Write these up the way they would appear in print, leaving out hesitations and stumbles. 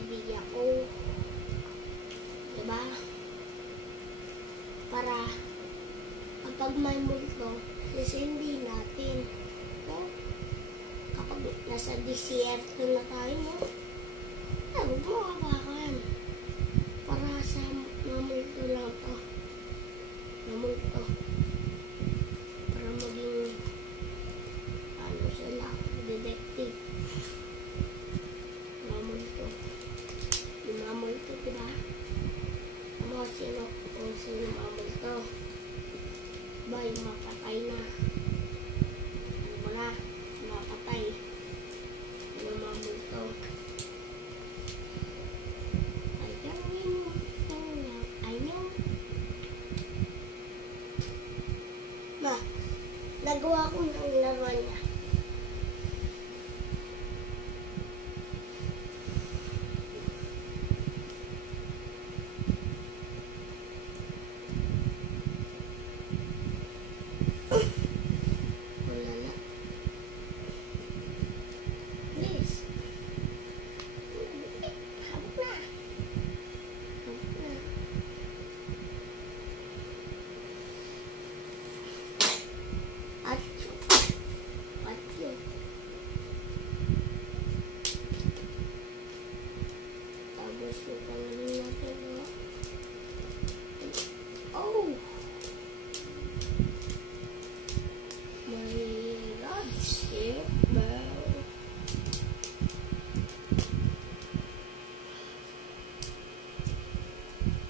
idea ko. Diba? Para kapag may multo, sisindi natin. No? Kapag nasa disyerto na tayo, no? Huwag mo kapakan. Para sa mamulto lang to. Mamulto. Para maging ano sila, detective. Mamulto. Yung mamulto, diba? Ano kung sino mamulto? Ba, yung mapatay na. Ano ba na? Mapatay. Yung mamulto. Ma, nagawa ko ng laruan niya. Wala na. Please. Habok na. Habok na. Atyo. Atyo. Tapos yung pangalan natin, no? Oh! My God, shit, bro.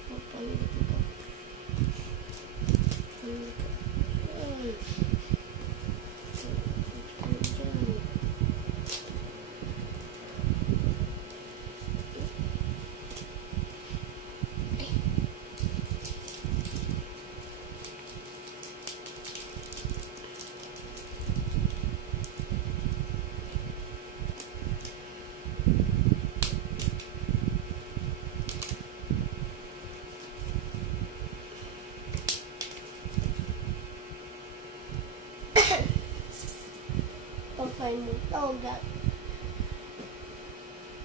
Papalit ito. Papalit ito. Pagkay mo ito,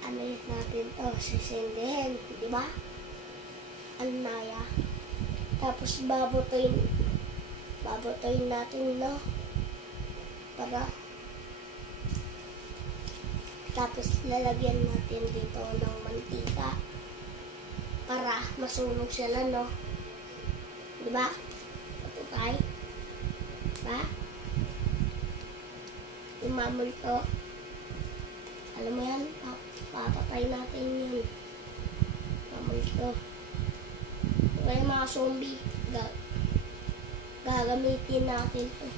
ano natin to, sisindihin, di ba? Anaya. Tapos babutoyin natin, no? Para, tapos lalagyan natin dito ng mantika para masunog sila, no? Di ba? Ito tayo. Diba? Yung mamulto. Alam mo yan? Papatay natin yun. Mamulto. Kaya mga zombie, gagamitin natin ito.